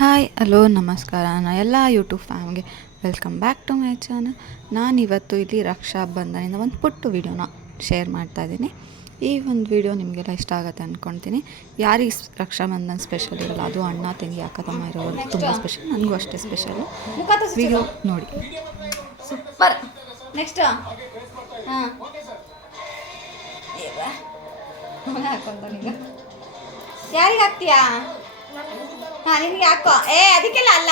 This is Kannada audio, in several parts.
ಹಾಯ್ ಹಲೋ ನಮಸ್ಕಾರ ಎಲ್ಲ ಯೂಟ್ಯೂಬ್ ಫ್ಯಾಮ್ಗೆ welcome back to my channel. ನಾನಿವತ್ತು ಇಲ್ಲಿ ರಕ್ಷಾ ಬಂಧನದಿಂದ ಒಂದು ಪುಟ್ಟ ವೀಡಿಯೋನ ಶೇರ್ ಮಾಡ್ತಾಯಿದ್ದೀನಿ. ಈ ಒಂದು ವಿಡಿಯೋ ನಿಮಗೆಲ್ಲ ಇಷ್ಟ ಆಗುತ್ತೆ ಅಂದ್ಕೊಳ್ತೀನಿ. ಯಾರಿಗೆ ರಕ್ಷಾ ಬಂಧನ ಸ್ಪೆಷಲ್ ಇರೋಲ್ಲ, ಅದು ಅಣ್ಣ ತಂಗಿ ಅಕ್ಕ ತಮ್ಮ ಇರೋರು ತುಂಬ ಸ್ಪೆಷಲ್, ನನಗೂ ಅಷ್ಟೇ ಸ್ಪೆಷಲು. ವಿಡಿಯೋ ನೋಡಿ. ಸೂಪರ್. ನೆಕ್ಸ್ಟ್ ಹಾಂ ಯಾರಿಗೆ ಹಾಕ್ತೀಯಾ? ಹಾಂ ನಿನಗೆ ಹಾಕೋ. ಅದಕ್ಕೆಲ್ಲ ಅಲ್ಲ,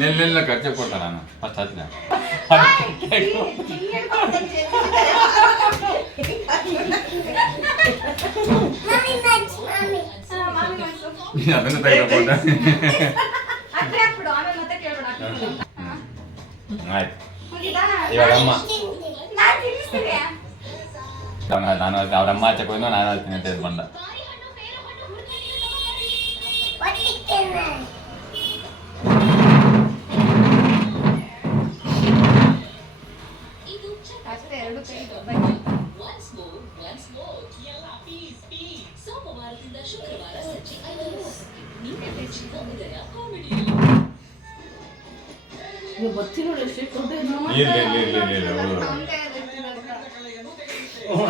ನೆಲ್ಲೆಲ್ಲ ಖರ್ಚು ಕೊಡ್ತಾರ ನಾನು ಫಸ್ಟ್ ಹಚ್ಚಿನ ಅದನ್ನು ತೆಗೆದುಕೊಂಡ ಆಯ್ತು. ಇವಾಗ ಅಮ್ಮ ನಾನು ಅವ್ರ ಅಮ್ಮ ಆಚೆ ಹೋಯ್ತು, ನಾನು ಹೇಳ್ತೀನಿ ಅಂತ ಬಂದ.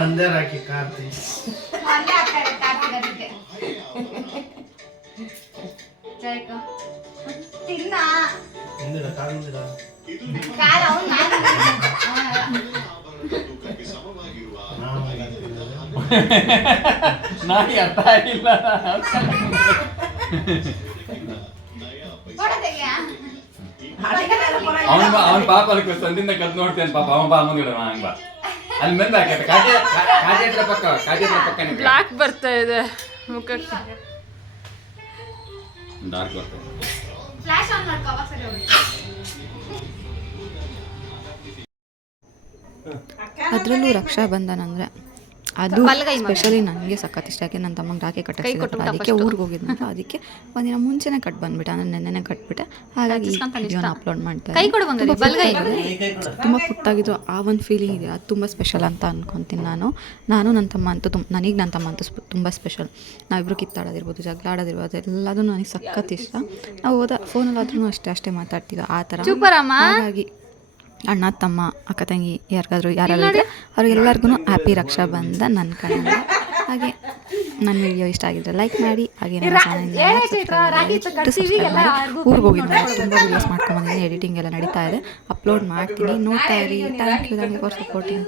अंदर आके कार्तिक ನನಗೆ ಅರ್ಥ ಆಗಿಲ್ಲ. ಅವನ ಪಾಪ ಅದಕ್ಕೆ ಸಂದಿಂದ ಕಲ್ತು ನೋಡ್ತೇನೆ ಪಾಪ. ಅವನ ಬಾ ಮುಂದಿಡ ಹಂಗ ಬಾ ಅಲ್ಲಿ ಮೆಂದ ಹಾಕೈತೆ ಕಾಜೆ ಹತ್ರ ಪಕ್ಕ ಬ್ಲಾಕ್ ಬರ್ತಾ ಇದೆ ಮುಖಕ್ಕೆ. ಡಾರ್ಕ್ ಬರ್ತದೆ. ಫ್ಲಾಶ್ ಆನ್ ಮಾಡ್ಕೋ ಅವಾಗ ಸರಿ ಹೋಗುತ್ತೆ. ಅದರಲ್ಲೂ ರಕ್ಷಾ ಬಂಧನ ಅಂದರೆ ಅದು ಸ್ಪೆಷಲಿ ನನಗೆ ಸಖತ್ ಇಷ್ಟ. ಯಾಕೆ ನನ್ನ ತಮ್ಮಂಗೆ ರಾಖಿ ಕಟ್ಟಿಸಿದ್ರು, ಅದಕ್ಕೆ ಊರಿಗೆ ಹೋಗಿದ್ನಲ್ಲ, ಅದಕ್ಕೆ ಒಂದಿನ ಮುಂಚೆನೇ ಕಟ್ ಬಂದ್ಬಿಟ್ಟೆ, ಅಂದರೆ ನೆನ್ನೆನೇ ಕಟ್ಬಿಟ್ಟೆ. ಹಾಗಾಗಿ ವಿಡಿಯೋನ ಅಪ್ಲೋಡ್ ಮಾಡ್ತಾರೆ. ತುಂಬ ಪುಟ್ಟಾಗಿದ್ದು ಆ ಒಂದು ಫೀಲಿಂಗ್ ಇದೆ, ಅದು ತುಂಬ ಸ್ಪೆಷಲ್ ಅಂತ ಅನ್ಕೊತೀನಿ ನಾನು. ನನ್ನ ತಮ್ಮ ಅಂತೂ ನನಗೆ ನನ್ನ ತಮ್ಮ ಅಂತೂ ತುಂಬ ಸ್ಪೆಷಲ್. ನಾವಿಬ್ಬರು ಕಿತ್ತಾಡೋದಿರ್ಬೋದು, ಜಗಳ ಆಡೋದಿರ್ಬೋದು, ಎಲ್ಲದೂ ನನಗೆ ಸಖತ್ ಇಷ್ಟ. ನಾವು ಫೋನಲ್ಲಾದ್ರೂ ಅಷ್ಟೇ ಮಾತಾಡ್ತಿದ್ದೋ ಆ ಥರ. ಹಾಗಾಗಿ ಅಣ್ಣ ತಮ್ಮ ಅಕ್ಕ ತಂಗಿ ಯಾರಾದರೂ ಇದ್ದರೆ ಅವ್ರಿಗೆಲ್ಲರಿಗೂ ಹ್ಯಾಪಿ ರಕ್ಷಾ ಬಂಧನ ನನ್ನ ಕಡೆಯಿಂದ. ಹಾಗೆ ನನ್ನ ವಿಡಿಯೋ ಇಷ್ಟ ಆಗಿದ್ರೆ ಲೈಕ್ ಮಾಡಿ. ಹಾಗೆ ನನ್ನ ಚಾನಲ್ ಊರಿಗೆ ಹೋಗಿದ್ದೆ, ತುಂಬ ವೀಡಿಯೋಸ್ ಮಾಡ್ಕೊಂಬಂದಿದ್ದೀನಿ, ಎಡಿಟಿಂಗ್ ಎಲ್ಲ ನಡೀತಾ ಇದೆ, ಅಪ್ಲೋಡ್ ಮಾಡ್ತೀನಿ, ನೋಡ್ತಾ ಇರಿ. Thank you for supporting.